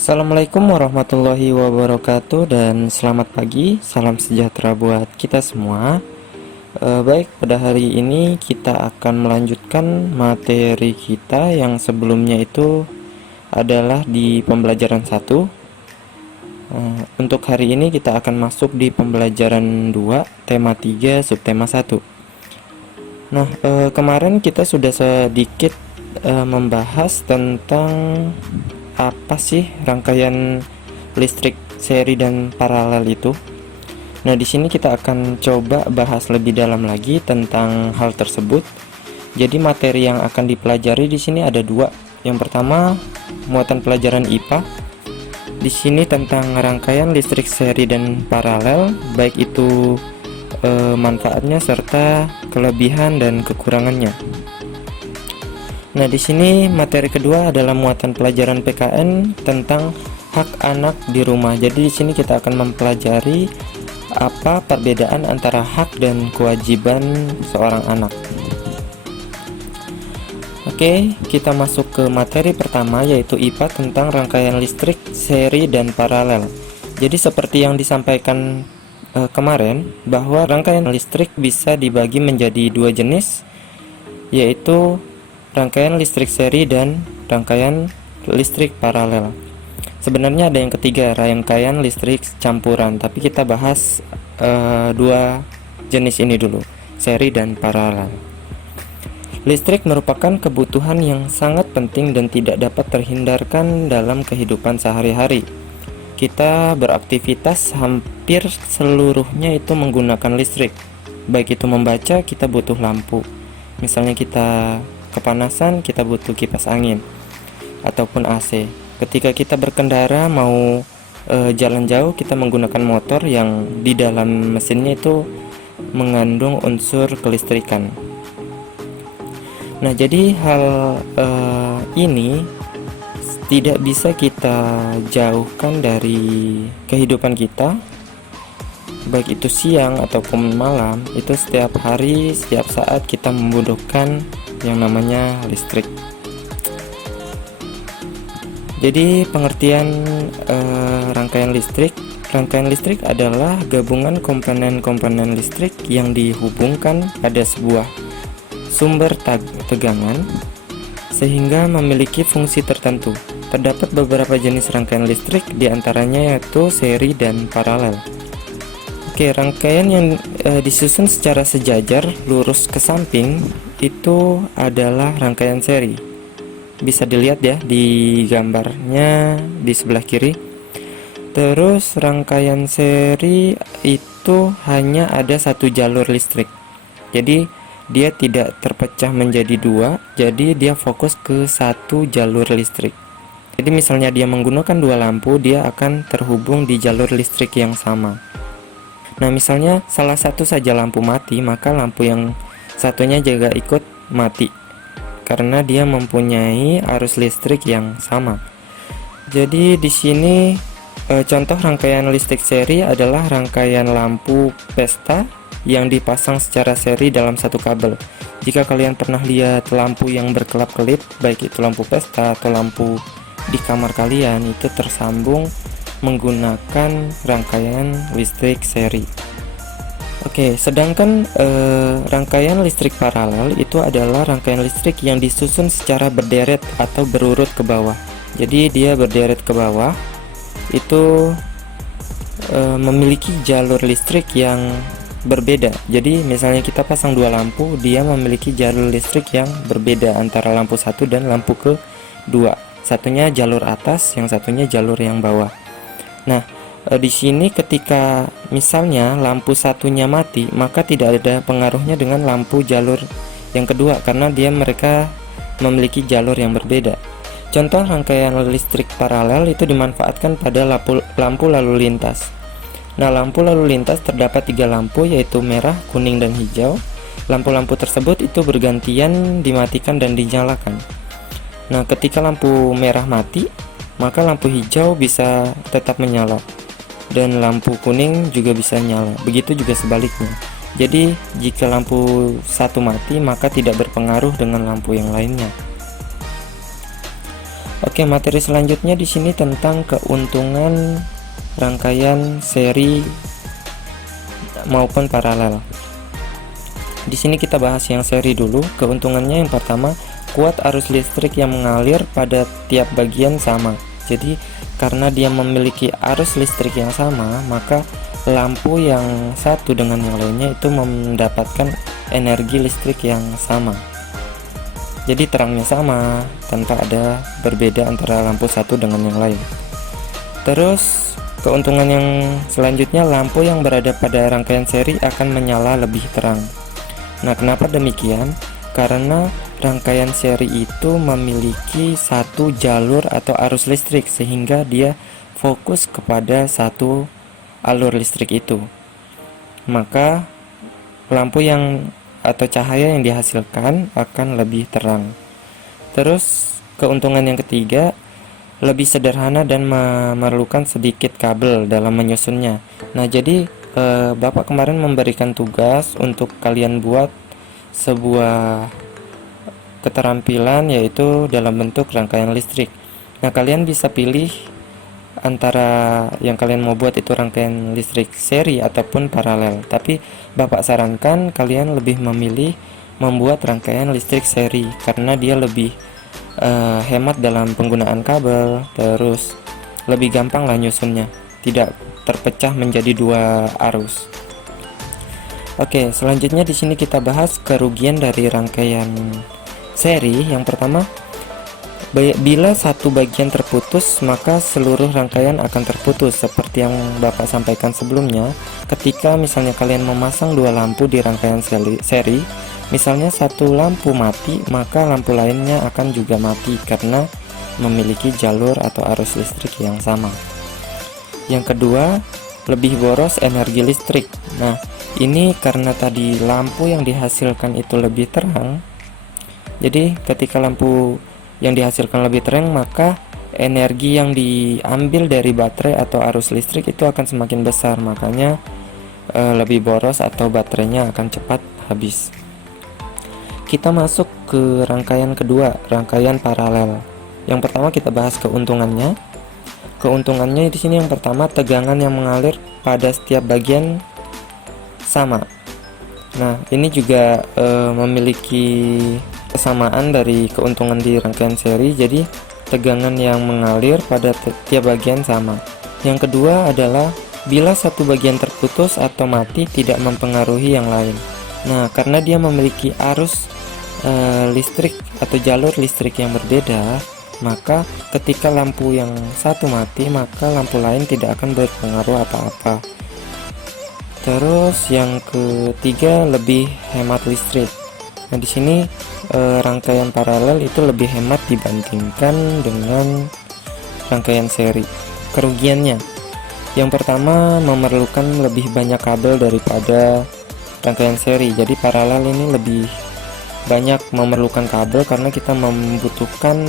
Assalamualaikum warahmatullahi wabarakatuh dan selamat pagi, salam sejahtera buat kita semua. Baik, pada hari ini kita akan melanjutkan materi kita yang sebelumnya itu adalah di pembelajaran 1. Untuk hari ini kita akan masuk di pembelajaran 2, tema 3, subtema 1. Nah, kemarin kita sudah sedikit membahas tentang apa sih rangkaian listrik seri dan paralel itu. Nah, di sini kita akan coba bahas lebih dalam lagi tentang hal tersebut. Jadi materi yang akan dipelajari di sini ada dua. Yang pertama, muatan pelajaran IPA. Di sini tentang rangkaian listrik seri dan paralel, baik itu manfaatnya serta kelebihan dan kekurangannya. Nah, di sini materi kedua adalah muatan pelajaran PKN tentang hak anak di rumah. Jadi di sini kita akan mempelajari apa perbedaan antara hak dan kewajiban seorang anak. Oke, kita masuk ke materi pertama, yaitu IPA tentang rangkaian listrik seri dan paralel. Jadi seperti yang disampaikan kemarin, bahwa rangkaian listrik bisa dibagi menjadi dua jenis, yaitu rangkaian listrik seri dan rangkaian listrik paralel. Sebenarnya ada yang ketiga, rangkaian listrik campuran, tapi kita bahas dua jenis ini dulu, seri dan paralel. Listrik merupakan kebutuhan yang sangat penting dan tidak dapat terhindarkan dalam kehidupan sehari-hari. Kita beraktivitas hampir seluruhnya itu menggunakan listrik. Baik itu membaca, kita butuh lampu. Misalnya kita kepanasan, kita butuh kipas angin ataupun AC. Ketika kita berkendara mau jalan jauh, kita menggunakan motor yang di dalam mesinnya itu mengandung unsur kelistrikan. Nah, jadi hal ini tidak bisa kita jauhkan dari kehidupan kita, baik itu siang ataupun malam. Itu setiap hari, setiap saat kita membutuhkan yang namanya listrik. Jadi pengertian rangkaian listrik adalah gabungan komponen-komponen listrik yang dihubungkan pada sebuah sumber tegangan sehingga memiliki fungsi tertentu. Terdapat beberapa jenis rangkaian listrik, diantaranya yaitu seri dan paralel. Oke, rangkaian yang disusun secara sejajar lurus ke samping itu adalah rangkaian seri. Bisa dilihat ya di gambarnya di sebelah kiri. Terus rangkaian seri itu hanya ada satu jalur listrik. Jadi dia tidak terpecah menjadi dua, jadi dia fokus ke satu jalur listrik. Jadi misalnya dia menggunakan dua lampu, dia akan terhubung di jalur listrik yang sama. Nah, misalnya salah satu saja lampu mati, maka lampu yang satunya juga ikut mati karena dia mempunyai arus listrik yang sama. Jadi di sini contoh rangkaian listrik seri adalah rangkaian lampu pesta yang dipasang secara seri dalam satu kabel. Jika kalian pernah lihat lampu yang berkelap-kelip, baik itu lampu pesta atau lampu di kamar kalian, itu tersambung menggunakan rangkaian listrik seri. Oke, sedangkan rangkaian listrik paralel itu adalah rangkaian listrik yang disusun secara berderet atau berurut ke bawah. Jadi dia berderet ke bawah, itu memiliki jalur listrik yang berbeda. Jadi misalnya kita pasang dua lampu, dia memiliki jalur listrik yang berbeda antara lampu satu dan lampu kedua. Satunya jalur atas, yang satunya jalur yang bawah. Nah, di sini ketika misalnya lampu satunya mati, maka tidak ada pengaruhnya dengan lampu jalur yang kedua karena mereka memiliki jalur yang berbeda. Contoh rangkaian listrik paralel itu dimanfaatkan pada lampu lalu lintas. Nah, lampu lalu lintas terdapat 3 lampu, yaitu merah, kuning, dan hijau. Lampu-lampu tersebut itu bergantian dimatikan dan dinyalakan. Nah, ketika lampu merah mati, maka lampu hijau bisa tetap menyala dan lampu kuning juga bisa nyala. Begitu juga sebaliknya. Jadi jika lampu satu mati, maka tidak berpengaruh dengan lampu yang lainnya. Oke, materi selanjutnya di sini tentang keuntungan rangkaian seri maupun paralel. Di sini kita bahas yang seri dulu. Keuntungannya yang pertama, kuat arus listrik yang mengalir pada tiap bagian sama. Jadi karena dia memiliki arus listrik yang sama, maka lampu yang satu dengan yang lainnya itu mendapatkan energi listrik yang sama. Jadi terangnya sama tanpa ada berbeda antara lampu satu dengan yang lain. Terus keuntungan yang selanjutnya, lampu yang berada pada rangkaian seri akan menyala lebih terang. Nah, kenapa demikian? Karena rangkaian seri itu memiliki satu jalur atau arus listrik, sehingga dia fokus kepada satu alur listrik itu. Maka lampu yang atau cahaya yang dihasilkan akan lebih terang. Terus keuntungan yang ketiga, lebih sederhana dan memerlukan sedikit kabel dalam menyusunnya. Nah, jadi Bapak kemarin memberikan tugas untuk kalian buat sebuah keterampilan, yaitu dalam bentuk rangkaian listrik. Nah, kalian bisa pilih antara yang kalian mau buat itu rangkaian listrik seri ataupun paralel. Tapi Bapak sarankan kalian lebih memilih membuat rangkaian listrik seri karena dia lebih hemat dalam penggunaan kabel, terus lebih gampang lah nyusunnya, tidak terpecah menjadi dua arus. Oke, selanjutnya di sini kita bahas kerugian dari rangkaian seri. Yang pertama, bila satu bagian terputus, maka seluruh rangkaian akan terputus. Seperti yang Bapak sampaikan sebelumnya, ketika misalnya kalian memasang dua lampu di rangkaian seri, misalnya satu lampu mati, maka lampu lainnya akan juga mati karena memiliki jalur atau arus listrik yang sama. Yang kedua, lebih boros energi listrik. Nah, ini karena tadi lampu yang dihasilkan itu lebih terang. Jadi ketika lampu yang dihasilkan lebih terang, maka energi yang diambil dari baterai atau arus listrik itu akan semakin besar. Makanya lebih boros atau baterainya akan cepat habis. Kita masuk ke rangkaian kedua, rangkaian paralel. Yang pertama kita bahas keuntungannya. Keuntungannya di sini yang pertama, tegangan yang mengalir pada setiap bagian sama. Nah, ini juga memiliki kesamaan dari keuntungan di rangkaian seri. Jadi tegangan yang mengalir pada setiap bagian sama. Yang kedua adalah bila satu bagian terputus atau mati tidak mempengaruhi yang lain. Nah, karena dia memiliki arus listrik atau jalur listrik yang berbeda, maka ketika lampu yang satu mati, maka lampu lain tidak akan berpengaruh apa-apa. Terus yang ketiga, lebih hemat listrik. Nah, di sini rangkaian paralel itu lebih hemat dibandingkan dengan rangkaian seri. Kerugiannya, yang pertama, memerlukan lebih banyak kabel daripada rangkaian seri. Jadi paralel ini lebih banyak memerlukan kabel karena kita membutuhkan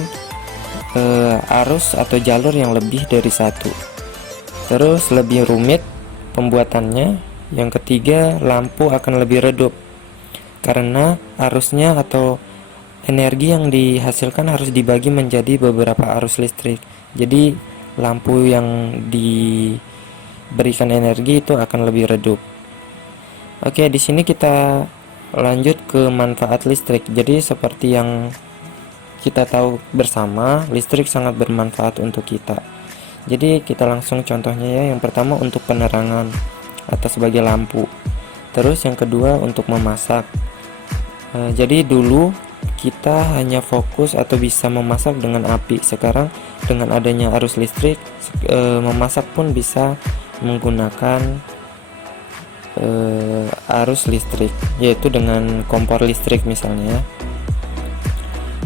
arus atau jalur yang lebih dari satu. Terus lebih rumit pembuatannya. Yang ketiga, lampu akan lebih redup karena arusnya atau energi yang dihasilkan harus dibagi menjadi beberapa arus listrik. Jadi lampu yang diberikan energi itu akan lebih redup. Oke, di sini kita lanjut ke manfaat listrik. Jadi seperti yang kita tahu bersama, listrik sangat bermanfaat untuk kita. Jadi kita langsung contohnya ya. Yang pertama untuk penerangan atau sebagai lampu. Terus yang kedua untuk memasak. Jadi dulu kita hanya fokus atau bisa memasak dengan api. Sekarang dengan adanya arus listrik, memasak pun bisa menggunakan arus listrik, yaitu dengan kompor listrik misalnya.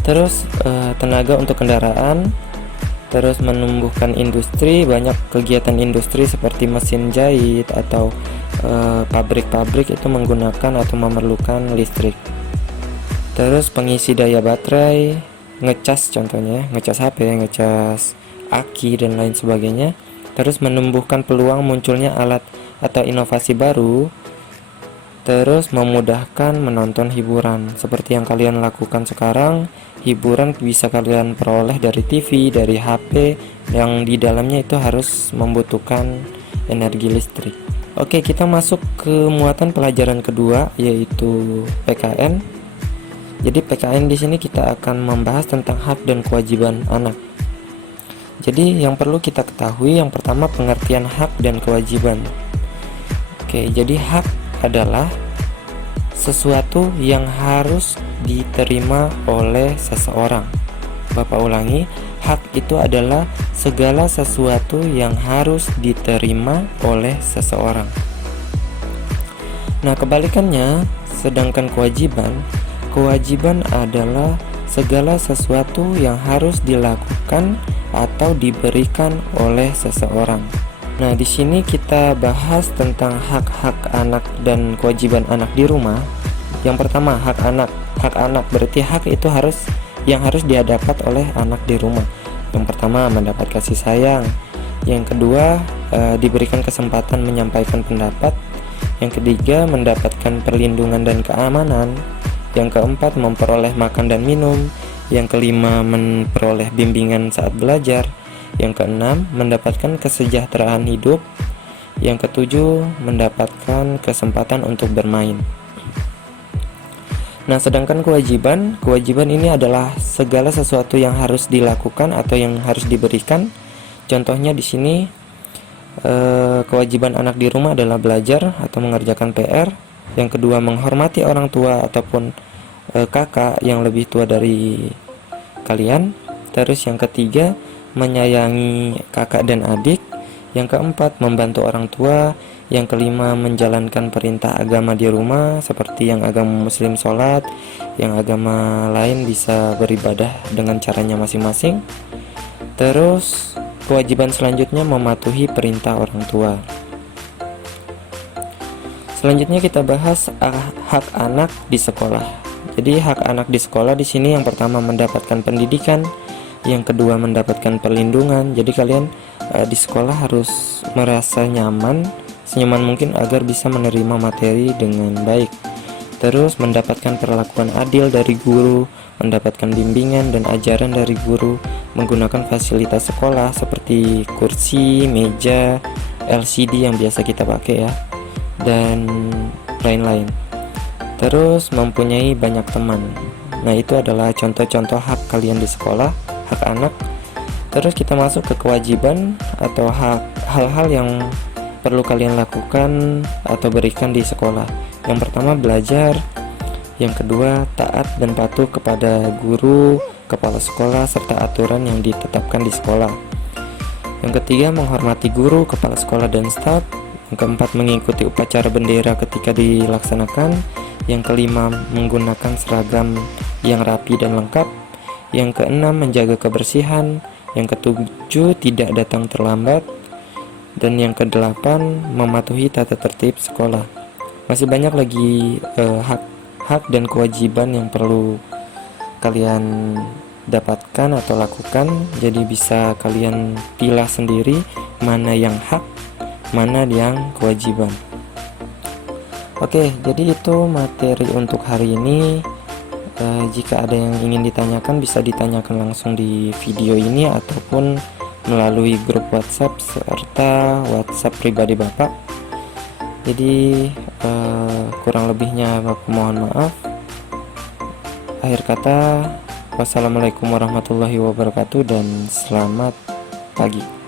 Terus tenaga untuk kendaraan, terus menumbuhkan industri, banyak kegiatan industri seperti mesin jahit atau pabrik-pabrik itu menggunakan atau memerlukan listrik. Terus pengisi daya baterai, ngecas contohnya, ngecas HP, ngecas aki dan lain sebagainya. Terus menumbuhkan peluang munculnya alat atau inovasi baru Terus memudahkan menonton hiburan. Seperti yang kalian lakukan sekarang, hiburan bisa kalian peroleh dari TV, dari HP, yang di dalamnya itu harus membutuhkan energi listrik. Oke, kita masuk ke muatan pelajaran kedua, yaitu PKN. Jadi PKN di sini kita akan membahas tentang hak dan kewajiban anak. Jadi yang perlu kita ketahui, yang pertama pengertian hak dan kewajiban. Oke, jadi hak adalah sesuatu yang harus diterima oleh seseorang. Bapak ulangi, hak itu adalah segala sesuatu yang harus diterima oleh seseorang. Nah, kebalikannya, sedangkan kewajiban adalah segala sesuatu yang harus dilakukan atau diberikan oleh seseorang. Nah, di sini kita bahas tentang hak-hak anak dan kewajiban anak di rumah. Yang pertama, hak anak. Hak anak berarti hak itu harus didapat oleh anak di rumah. Yang pertama, mendapat kasih sayang. Yang kedua, diberikan kesempatan menyampaikan pendapat. Yang ketiga, mendapatkan perlindungan dan keamanan. Yang keempat, memperoleh makan dan minum. Yang kelima, memperoleh bimbingan saat belajar. Yang keenam, mendapatkan kesejahteraan hidup. Yang ketujuh, mendapatkan kesempatan untuk bermain. Nah, sedangkan kewajiban ini adalah segala sesuatu yang harus dilakukan atau yang harus diberikan. Contohnya di sini, kewajiban anak di rumah adalah belajar atau mengerjakan PR. Yang kedua, menghormati orang tua ataupun kakak yang lebih tua dari kalian. Terus yang ketiga, menyayangi kakak dan adik. Yang keempat, membantu orang tua. Yang kelima, menjalankan perintah agama di rumah, seperti yang agama muslim sholat, yang agama lain bisa beribadah dengan caranya masing-masing. Terus kewajiban selanjutnya mematuhi perintah orang tua. Selanjutnya kita bahas hak anak di sekolah. Jadi hak anak di sekolah di sini yang pertama mendapatkan pendidikan, yang kedua mendapatkan perlindungan. Jadi kalian di sekolah harus merasa senyaman mungkin agar bisa menerima materi dengan baik. Terus mendapatkan perlakuan adil dari guru, mendapatkan bimbingan dan ajaran dari guru, menggunakan fasilitas sekolah seperti kursi, meja, LCD yang biasa kita pakai ya, dan lain-lain. Terus mempunyai banyak teman. Nah, itu adalah contoh-contoh hak kalian di sekolah, hak anak. Terus kita masuk ke kewajiban atau hal-hal yang perlu kalian lakukan atau berikan di sekolah. Yang pertama, belajar. Yang kedua, taat dan patuh kepada guru, kepala sekolah, serta aturan yang ditetapkan di sekolah. Yang ketiga, menghormati guru, kepala sekolah dan staf. Yang keempat, mengikuti upacara bendera ketika dilaksanakan. Yang kelima, menggunakan seragam yang rapi dan lengkap. Yang keenam, menjaga kebersihan. Yang ketujuh, tidak datang terlambat. Dan yang kedelapan, mematuhi tata tertib sekolah. Masih banyak lagi hak dan kewajiban yang perlu kalian dapatkan atau lakukan. Jadi bisa kalian pilih sendiri mana yang hak, mana yang kewajiban. Oke, jadi itu materi untuk hari ini. Jika ada yang ingin ditanyakan, bisa ditanyakan langsung di video ini ataupun melalui grup WhatsApp serta WhatsApp pribadi Bapak. Jadi kurang lebihnya Bapak mohon maaf. Akhir kata, wassalamualaikum warahmatullahi wabarakatuh dan selamat pagi.